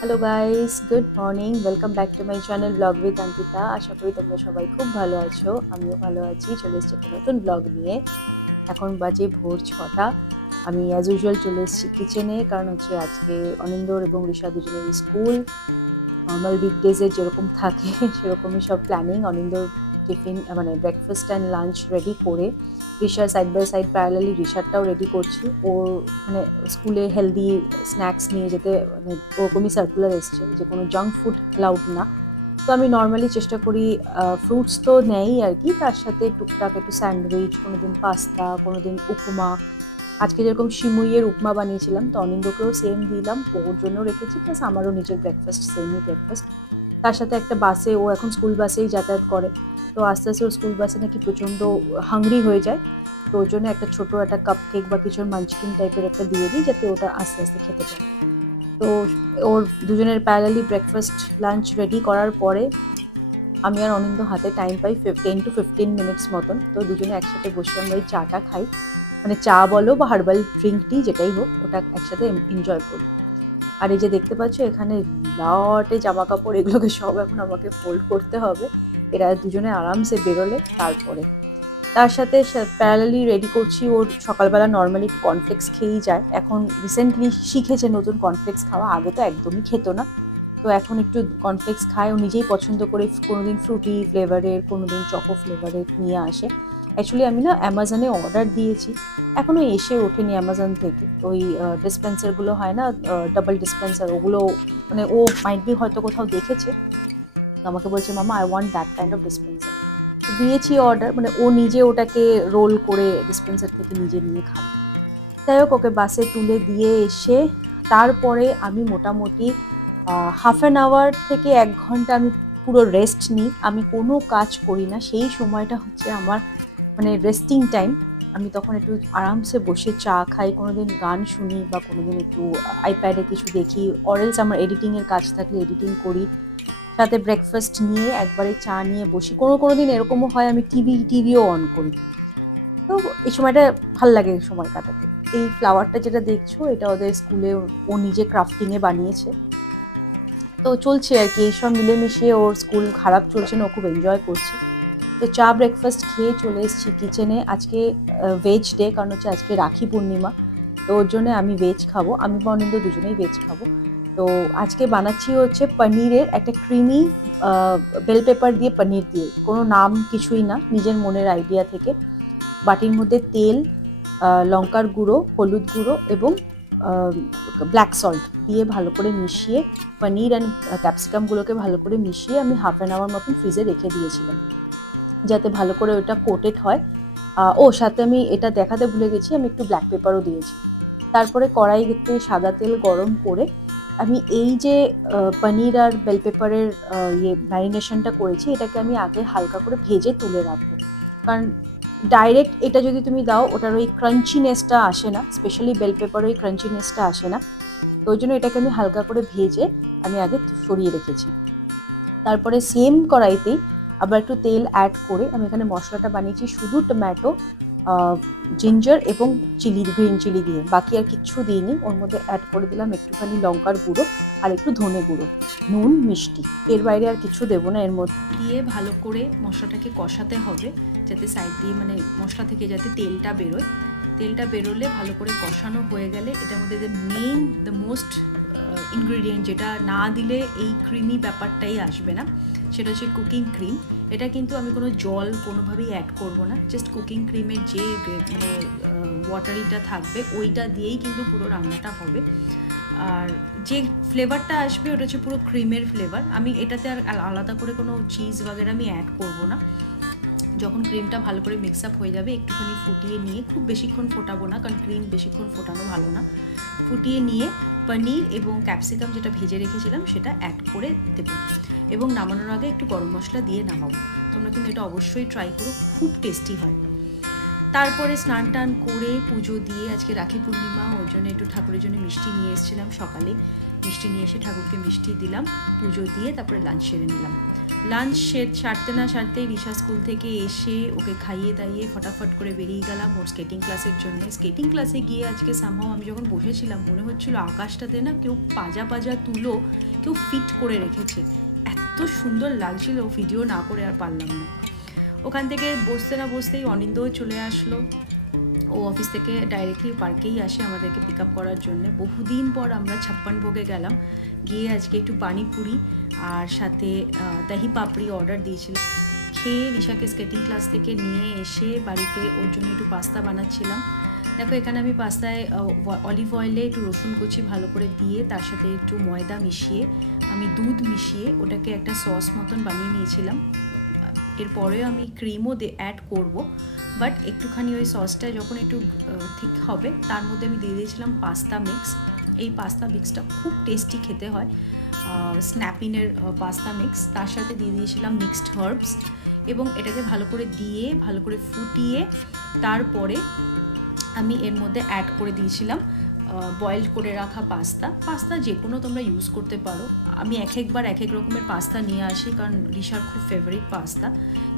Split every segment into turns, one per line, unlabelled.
Hello guys good morning welcome back to my channel vlog with Ankita আশা করি তোমরা সবাই খুব ভালো আছো। আমিও ভালো আছি। চলে এসেছি একটা নতুন ব্লগ নিয়ে। এখন বাজে ভোর ছটা। আমি অ্যাজ ইউজুয়াল চলে এসেছি কিচেনে কারণ হচ্ছে আজকে অনিন্দর এবং ঋষা দুজনের স্কুল নর্মাল উইকডেজে যেরকম থাকে, সেরকমই সব প্ল্যানিং অনিন্দর টিফিন মানে ব্রেকফাস্ট অ্যান্ড লাঞ্চ রেডি করে। ঋষার সাইড বাই সাইড প্যারালালি ঋষারটাও রেডি করছি। ওর মানে স্কুলে হেলদি স্ন্যাক্স নিয়ে যেতে মানে ওরকমই সার্কুলার এসছে যে কোনো জাঙ্ক ফুড অ্যালাউড না। তো আমি নর্মালি চেষ্টা করি ফ্রুটস তো নেই আর কি, তার সাথে টুকটাক একটু স্যান্ডউইচ কোনো দিন পাস্তা কোনো দিন উপমা। আজকে যেরকম সিমুইয়ের উপমা বানিয়েছিলাম, তো অনিন্দকেও সেম দিলাম, ওর জন্য রেখেছি প্লাস আমারও নিজের ব্রেকফাস্ট সেমই ব্রেকফাস্ট তার সাথে একটা বাসে ও এখন স্কুল বাসেই যাতায়াত করে। তো আস্তে আস্তে ওর স্কুল বাসে নাকি প্রচণ্ড হাংরি হয়ে যায়। তো ওর জন্য একটা ছোটো একটা কাপ কেক বা কিছু মাঞ্চকিন টাইপের একটা দিয়ে দিই যাতে ওটা আস্তে আস্তে খেতে পারে। তো ওর দুজনের প্যারালি ব্রেকফাস্ট লাঞ্চ রেডি করার পরে আমি আর অনিন্দ হাতে টাইম পাই টেন টু ফিফটিন মিনিটস মতন। তো দুজনে একসাথে বসে আমরা এই চাটা খাই। মানে চা বলো বা হার্বাল ড্রিঙ্ক টি যেটাই হোক, ওটা একসাথে এনজয় করি। আর এই যে দেখতে পাচ্ছ, এখানে লটে জামা কাপড় এগুলোকে সব এখন আমাকে ফোল্ড করতে হবে। এরা দুজনে আরামসে বেরোলে তারপরে। তার সাথে প্যারালালি রেডি করছি, ওর সকালবেলা নর্মালি একটু কর্নফ্লেক্স খেয়েই যায়। এখন রিসেন্টলি শিখেছে নতুন কনফ্লেক্স খাওয়া, আগে তো একদমই খেত না। তো এখন একটু কনফ্লেক্স খায়, ও নিজেই পছন্দ করে কোনোদিন ফ্রুটি ফ্লেভারের কোনোদিন চকো ফ্লেভারের নিয়ে আসে। অ্যাকচুয়ালি আমি না অ্যামাজনে অর্ডার দিয়েছি। এখনও এসে ওঠেনি অ্যামাজন থেকে। ওই ডিসপেন্সারগুলো হয় না ডাবল ডিসপেন্সার ওগুলো মানে ও বি হয়তো কোথাও দেখেছে। আমাকে বলছে, মামা I want that kind of dispenser দিয়েছি অর্ডার মানে ও নিজে ওটাকে রোল করে ডিসপেন্সার থেকে নিজে নিয়ে খাবে। যাই হোক, ওকে বাসে তুলে দিয়ে এসে তারপরে আমি মোটামুটি হাফ অ্যান আওয়ার থেকে এক ঘণ্টা আমি পুরো রেস্ট নিই। আমি কোনো কাজ করি না। সেই সময়টা হচ্ছে আমার মানে রেস্টিং টাইম আমি তখন একটু আরামসে বসে চা খাই। কোনো দিন গান শুনি বা কোনো দিন একটু আইপ্যাডে কিছু দেখি। অরেলস আমার এডিটিংয়ের কাজ থাকলে এডিটিং করি। সাথে ব্রেকফাস্ট নিয়ে একবারে চা নিয়ে বসি। কোনো কোনো দিন এরকমও হয় আমি টিভি টিভিও অন করি। তো এই সময়টা ভালো লাগে এই সময় কাটাতে। এই ফ্লাওয়ারটা যেটা দেখছ, এটা ওদের স্কুলে ও নিজে ক্রাফটিংয়ে বানিয়েছে। তো চলছে আর কি এইসব মিলেমিশে ওর স্কুল খারাপ চলছে না, ও খুব এনজয় করছে। তো চা ব্রেকফাস্ট খেয়ে চলে এসেছি কিচেনে আজকে ভেজ ডে কারণ হচ্ছে আজকে রাখি পূর্ণিমা। তো ওর জন্য আমি ভেজ খাব। আমি বা অনিন্দ দুজনেই ভেজ খাব। তো আজকে বানাচ্ছি হচ্ছে পনিরের একটা ক্রিমি বেল পেপার দিয়ে পনির দিয়ে। কোনো নাম কিছুই না, নিজের মনের আইডিয়া থেকে। বাটির মধ্যে তেল লঙ্কার গুঁড়ো, হলুদ গুঁড়ো এবং ব্ল্যাক সল্ট দিয়ে ভালো করে মিশিয়ে, পনির অ্যান্ড ক্যাপসিকামগুলোকে ভালো করে মিশিয়ে আমি হাফ অ্যান আওয়ার মতন ফ্রিজে রেখে দিয়েছিলাম। যাতে ভালো করে ওটা কোটেড হয়। ও, সাথে আমি এটা দেখাতে ভুলে গেছি, আমি একটু ব্ল্যাক পেপারও দিয়েছি। তারপরে কড়াইতে সাদা তেল গরম করে আমি এই যে পনির আর বেল পেপারের ইয়ে ম্যারিনেশনটা করেছি, এটাকে আমি আগে হালকা করে ভেজে তুলে রাখব। কারণ ডাইরেক্ট এটা যদি তুমি দাও, ওটার ওই ক্রাঞ্চিনেসটা আসে না স্পেশালি বেল পেপারের ওই ক্রাঞ্চিনেসটা আসে না। তো ওই জন্য এটাকে আমি হালকা করে ভেজে আমি আগে সরিয়ে রেখেছি। তারপরে সেম কড়াইতেই আবার একটু তেল অ্যাড করে আমি এখানে মশলাটা বানিয়েছি, শুধু টমেটো জিঞ্জার এবং চিলি গ্রিন চিলি দিয়ে। বাকি আর কিচ্ছু দিইনি, ওর মধ্যে অ্যাড করে দিলাম একটুখানি লঙ্কার গুঁড়ো আর একটু ধনে গুঁড়ো। নুন, মিষ্টি। এর বাইরে আর কিছু দেবো না, এর মধ্যে দিয়ে ভালো করে মশলাটাকে কষাতে হবে, যাতে সাইড দিয়ে মানে মশলা থেকে যাতে তেলটা বেরোয়। তেলটা বেরোলে ভালো করে কষানো হয়ে গেলে এটার মধ্যে যে মেইন দ্য মোস্ট ইনগ্রিডিয়েন্ট যেটা না দিলে এই ক্রিমি ব্যাপারটাই আসবে না, সেটা হচ্ছে কুকিং ক্রিম এটা কিন্তু আমি কোনো জল কোনোভাবেই অ্যাড করব না। জাস্ট কুকিং ক্রিমের যে মানে ওয়াটারিটা থাকবে, ওইটা দিয়েই কিন্তু পুরো রান্নাটা হবে। আর যে ফ্লেভারটা আসবে, ওটা হচ্ছে পুরো ক্রিমের ফ্লেভার আমি এটাতে আর আলাদা করে কোনো চিজ বাগের আমি অ্যাড করব না। যখন ক্রিমটা ভালো করে মিক্স আপ হয়ে যাবে, একটুখানি ফুটিয়ে নিয়ে, খুব বেশিক্ষণ ফোটাবো না, কারণ ক্রিম বেশিক্ষণ ফোটানো ভালো না। ফুটিয়ে নিয়ে, পনির এবং ক্যাপসিকাম যেটা ভেজে রেখেছিলাম, সেটা অ্যাড করে দেবো। এবং নামানোর আগে একটু গরম মশলা দিয়ে নামাবো। তোমরা কিন্তু এটা অবশ্যই ট্রাই করো, খুব টেস্টি হয়। তারপরে স্নান টান করে পুজো দিয়ে আজকে রাখি পূর্ণিমা, ওর জন্য একটু ঠাকুরের জন্য মিষ্টি নিয়ে এসেছিলাম সকালে। মিষ্টি নিয়ে এসে ঠাকুরকে মিষ্টি দিলাম, পুজো দিয়ে তারপরে লাঞ্চ সেরে নিলাম। লাঞ্চ সারতে না সারতেই রিসা স্কুল থেকে এসে ওকে খাইয়ে দাইয়ে ফটাফট করে বেরিয়ে গেলাম ওর স্কেটিং ক্লাসের জন্য। স্কেটিং ক্লাসে গিয়ে আজকে সামহাও আমি যখন বসেছিলাম, মনে হচ্ছিল আকাশটাতে না কেউ পাজা পাজা তুলো, কেউ ফিট করে রেখেছে। এত সুন্দর লাগছিল ভিডিও না করে আর পারলাম না। ওখান থেকে বসতে না বসতেই অনিন্দও চলে আসলো। ও অফিস থেকে ডাইরেক্টলি পার্কেই আসে আমাদেরকে পিক আপ করার জন্য। বহুদিন পর আমরা ছাপ্পান ভোগে গেলাম। গিয়ে আজকে একটু পানিপুরি আর সাথে দহি পাপড়ি অর্ডার দিয়েছিলাম। খেয়ে রিশাকে স্কেটিং ক্লাস থেকে নিয়ে এসে বাড়িতে ওর জন্য একটু পাস্তা বানাচ্ছিলাম। দেখো, এখানে আমি পাস্তায় অলিভ অয়েলে একটু রসুন কুচি ভালো করে দিয়ে তার সাথে একটু ময়দা মিশিয়ে, আমি দুধ মিশিয়ে ওটাকে একটা সস মতন বানিয়ে নিয়েছিলাম। এরপরেও আমি ক্রিমও দে অ্যাড করব বাট একটুখানি ওই সসটা যখন একটু ঠিক হবে, তার মধ্যে আমি দিয়ে দিয়েছিলাম পাস্তা মিক্স এই পাস্তা মিক্সটা খুব টেস্টি খেতে হয় স্ন্যাপিনের পাস্তা মিক্স তার সাথে দিয়ে দিয়েছিলাম মিক্সড হার্বস এবং এটাকে ভালো করে দিয়ে, ভালো করে ফুটিয়ে, তারপরে আমি এর মধ্যে অ্যাড করে দিয়েছিলাম বয়েলড করে রাখা পাস্তা। পাস্তা যে কোনো তোমরা ইউজ করতে পারো। আমি এক একবার এক এক রকমের পাস্তা নিয়ে আসি, কারণ রিশার খুব ফেভারিট পাস্তা।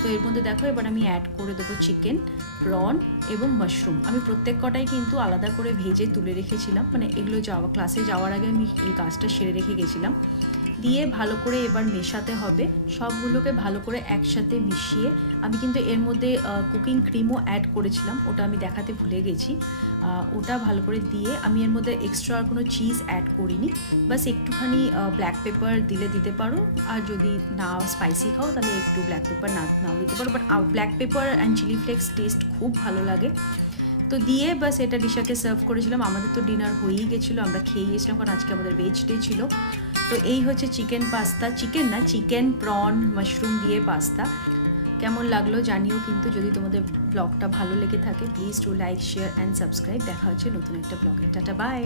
তো এর মধ্যে দেখো, এবার আমি অ্যাড করে দেবো চিকেন প্রন এবং মাশরুম আমি প্রত্যেক কটাই কিন্তু আলাদা করে ভেজে তুলে রেখেছিলাম। মানে এগুলো যাওয়া ক্লাসে যাওয়ার আগে আমি এই কাজটা সেরে রেখে গেছিলাম। দিয়ে ভালো করে এবার মেশাতে হবে। সবগুলোকে ভালো করে একসাথে মিশিয়ে আমি কিন্তু এর মধ্যে কুকিং ক্রিমও অ্যাড করেছিলাম, ওটা আমি দেখাতে ভুলে গেছি। ওটা ভালো করে দিয়ে আমি এর মধ্যে এক্সট্রা আর কোনো চিজ অ্যাড করিনি। বাস একটুখানি ব্ল্যাক পেপার দিলে দিতে পারো। আর যদি না স্পাইসি খাও, তাহলে একটু ব্ল্যাক পেপার না নাও দিতে পারো। But black pepper and chilli flakes taste খুব ভালো লাগে। তো দিয়ে বাস এটা ডিশাকে সার্ভ করেছিলাম। আমাদের তো ডিনার হয়েই গেছিল, আমরা খেয়ে গেছিলাম, কারণ আজকে আমাদের ভেজ ডে ছিল। তো এই হচ্ছে চিকেন পাস্তা চিকেন না চিকেন প্রন মাশরুম দিয়ে পাস্তা কেমন লাগল জানিও কিন্তু, যদি তোমাদের ব্লগটা ভালো লেগে থাকে please to like share and subscribe দেখা হচ্ছে নতুন একটা ব্লগে টাটা বাই